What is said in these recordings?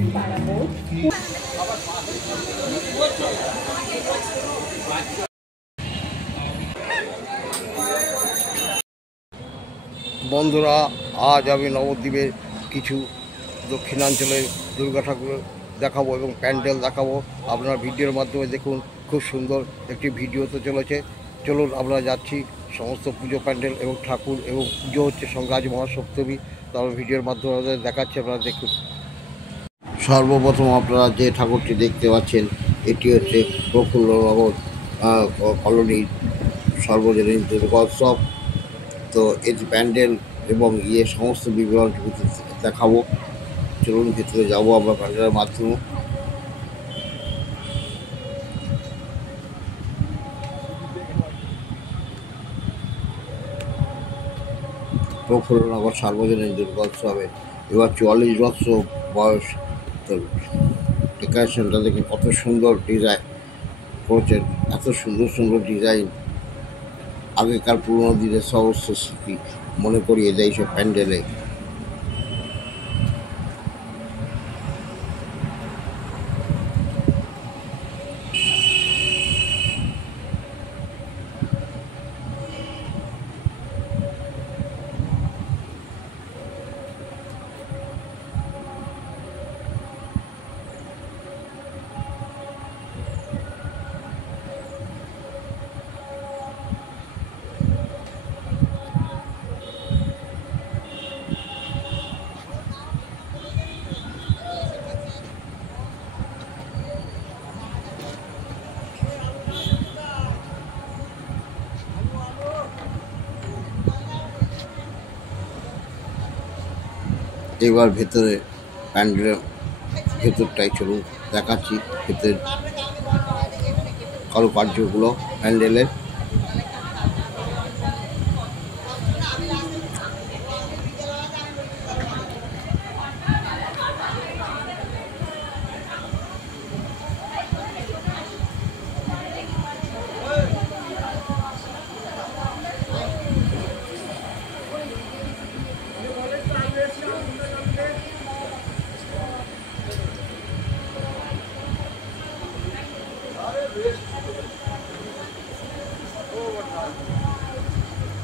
বন্ধুরা, আজ আমি নবদ্বীপের কিছু দক্ষিণাঞ্চলের দুর্গা ঠাকুর দেখাবো এবং প্যান্ডেল দেখাবো। আপনারা ভিডিওর মাধ্যমে দেখুন, খুব সুন্দর একটি ভিডিও তো চলেছে। চলুন আমরা যাচ্ছি সমস্ত পুজো প্যান্ডেল এবং ঠাকুর, এবং পুজো হচ্ছে আজ মহাসপ্তমী। তারপর ভিডিওর মাধ্যমে আমাদের দেখাচ্ছে, আপনারা দেখুন। সর্বপ্রথম আপনারা যে ঠাকুরটি দেখতে পাচ্ছেন, এটি হচ্ছে প্রফুল্লনগর কলোনির সর্বজনীন দুর্গোৎসব। তো এটি প্যান্ডেল এবং সমস্ত বিবরণ দেখাবো। চলুন ভিতরে যাবো আমরা প্যান্ডেলের মাধ্যমে। প্রফুল্লনগর সার্বজনীন দুর্গোৎসবে এবার 44 বছর বয়স। তো ডেকোরেশনটা দেখে কত সুন্দর ডিজাইন করেছেন, এত সুন্দর সুন্দর ডিজাইন। আগেকার পুরোনো দিনের সমস্ত স্মৃতি মনে করিয়ে দেয় সব প্যান্ডেলে। এবার ভেতরে প্যান্ডেলের ভেতরটাই চলুন দেখাচ্ছি, ভেতরের কারুকার্যগুলো প্যান্ডেলের।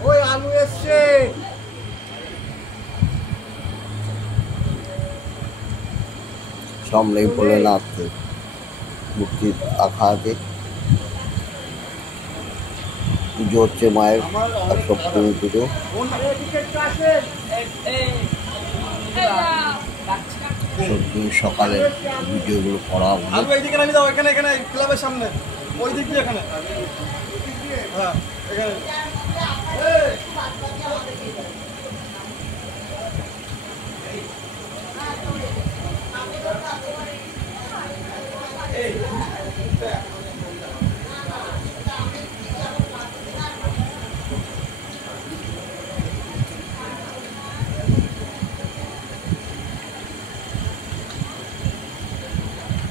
ওই আলু এসছে। সামনেই ভোলেনাথ মূর্তি আঁকা আছে। পুজো হচ্ছে মায়ের সপ্তমী পুজো। সকালে ভিডিওগুলো করা হবে। ক্লাবের সামনে ওই দিক দিয়ে এখানে। হ্যাঁ এখানে।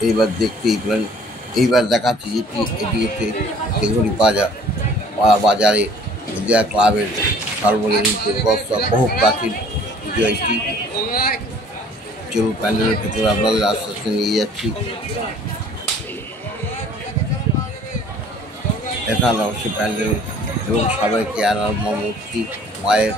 এইবার দেখতেই পেলেন, এইবার দেখাচ্ছি যেটি এটি হচ্ছে তেঘড়ি বাজারে বিজয়া ক্লাবের সর্বজনীন দুর্গোৎসব, বহু প্রাচীন পুজো এটি। চলুন প্যান্ডেলের ভিতরে আপনাদের আস্তে আস্তে নিয়ে যাচ্ছি। এখানে অবশ্যই প্যান্ডেল এবং সবাইকে আনার মূর্তি মায়ের।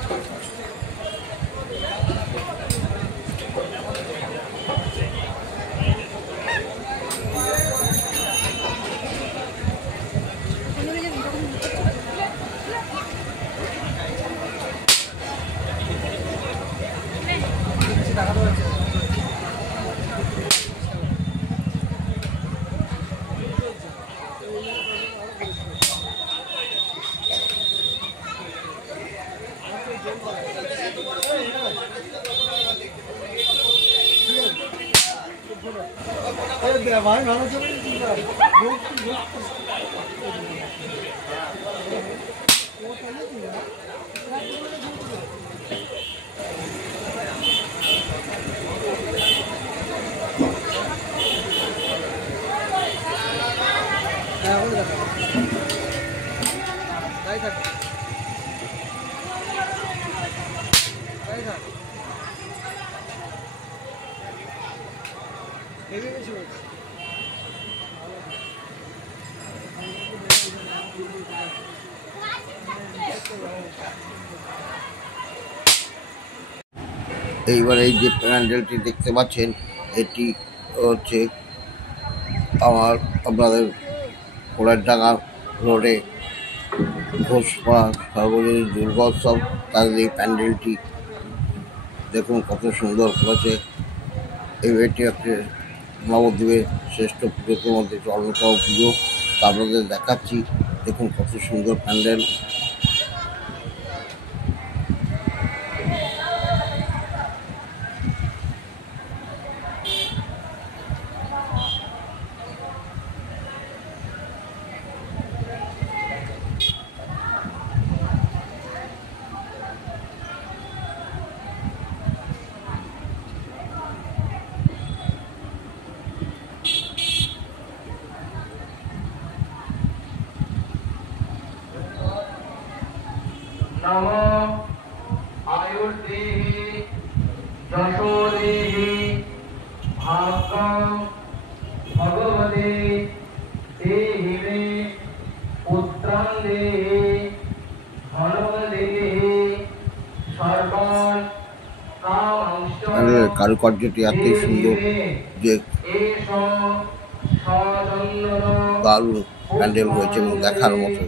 ভাই ভালো চলে। তাই থাকে তাই থাকে। হেভি বেশি হয়েছে। এইবার এই যে প্যান্ডেলটি দেখতে পাচ্ছেন, এটি হচ্ছে আপনাদের কোলারডাঙ্গা রোডে ঘোষপাড়া সর্বজনীন দুর্গোৎসব। তাদের এই প্যান্ডেলটি দেখুন কত সুন্দর করেছে। এটি হচ্ছে নবদ্বীপের শ্রেষ্ঠ পুজোর মধ্যে অন্যতম পুজো। আপনাদের দেখাচ্ছি, দেখুন কত সুন্দর প্যান্ডেল। नमो आयुर्देहि यशोदेहि भाग्यं भगवते देहि मे पुत्रं देहि धनं देहि सर्वान् कामांश्च প্যান্ডেলের কারুকার্যটি এতই সুন্দর যে एष सचन्दन দারুণ প্যান্ডেল হয়েছে এবং দেখার মতো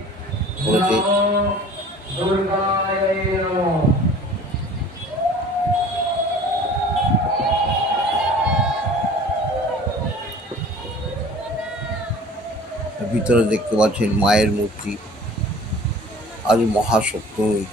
করেছে। দুর্গায় নমঃ। ভিতরে দেখতে পাচ্ছেন মায়ের মূর্তি। আজ মহাসপ্তমী।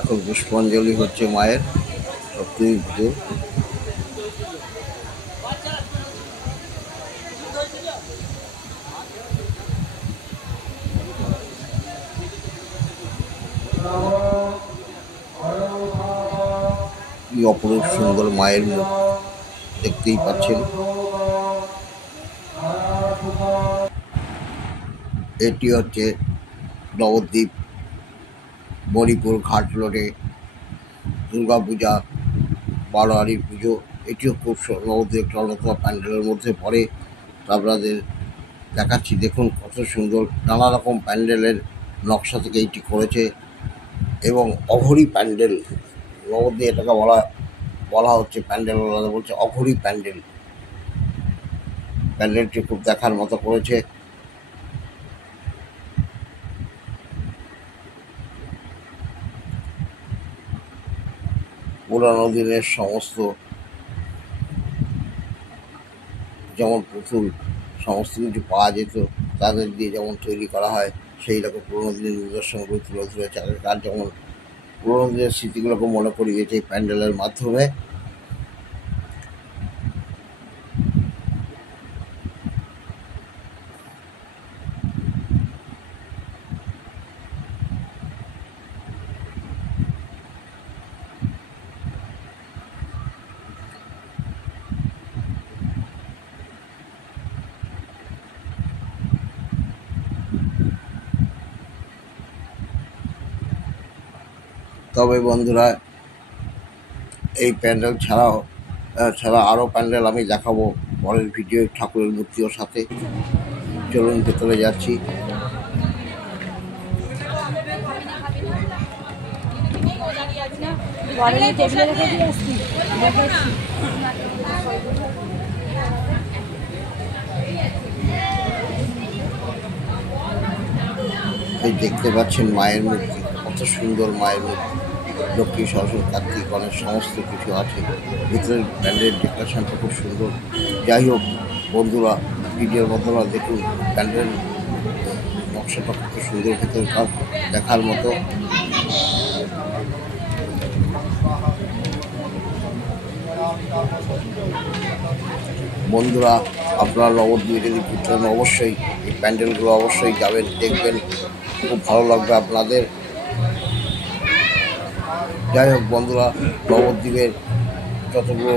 এখন পুষ্পাঞ্জলি হচ্ছে মায়ের সপ্তমী পুজো। কি অপরূপ সুন্দর মায়ের মুখ দেখতেই পাচ্ছেন। এটি হচ্ছে নবদ্বীপ মণিপুর ঘাট রোডে দুর্গাপূজা বারোয়ারির পুজো। এটিও খুব নবদ্বীপ অন্যতম প্যান্ডেলের মধ্যে পড়ে। আপনাদের দেখাচ্ছি, দেখুন কত সুন্দর নানা রকম প্যান্ডেলের নকশা থেকে এটি করেছে এবং অঘরি প্যান্ডেল। নবদ্বীপ এটাকে বলা হচ্ছে প্যান্ডেল, বলছে অঘরি প্যান্ডেল। প্যান্ডেলটি খুব দেখার মতো করেছে। পুরানো দিনের সমস্ত যেমন পুতুল সমস্ত কিছু পাওয়া যেত, তাদের দিয়ে যেমন তৈরি করা হয় সেই রকম পুরোনো দিনের নিদর্শনগুলো তুলে ধরেছে। আগেকার যেমন পুরোনো দিনের স্মৃতিগুলোকে মনে করিয়েছে এই প্যান্ডেলের মাধ্যমে। তবে বন্ধুরা, এই প্যান্ডেল ছাড়া আরও প্যান্ডেল আমি দেখাবো পরের ভিডিও ঠাকুরের মূর্তির সাথে। চলুন ভেতরে যাচ্ছি। এই দেখতে পাচ্ছেন মায়ের মূর্তি, কত সুন্দর মায়ের মূর্তি। লক্ষ্মী, সরস্বতী, কার্তিক, গণেশ সমস্ত কিছু আছে। ভিতরের প্যান্ডেলের ডেকোরেশনটা খুব সুন্দর। যাই হোক বন্ধুরা, ভিডিওর মাধ্যমে দেখুন প্যান্ডেল নকশাটা কত সুন্দর, ভিতরকার দেখার মতো। বন্ধুরা আপনারা নবদ্বীপে যদি ঘুরতে চান অবশ্যই এই প্যান্ডেলগুলো অবশ্যই যাবেন, দেখবেন, খুব ভালো লাগবে আপনাদের। যাই হোক বন্ধুরা, নবদ্বীপের যতগুলো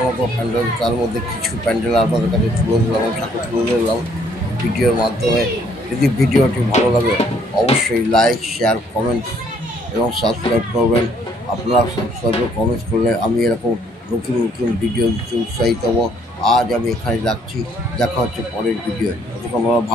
অনত প্যান্ডেল তার মধ্যে কিছু প্যান্ডেল আপনাদের কাছে তুলে দিলাম, ঠাকুর তুলে ধরলাম ভিডিওর মাধ্যমে। যদি ভিডিওটি ভালো লাগে অবশ্যই লাইক, শেয়ার, কমেন্টস এবং সাবস্ক্রাইব করবেন। আপনারা সাবস্ক্রাইব ও কমেন্টস করলে আমি এরকম নতুন নতুন ভিডিও দিতে উৎসাহিত হব। আজ আমি এখানে রাখছি, দেখা হচ্ছে পরের ভিডিও। ততক্ষণ আমরা ভালো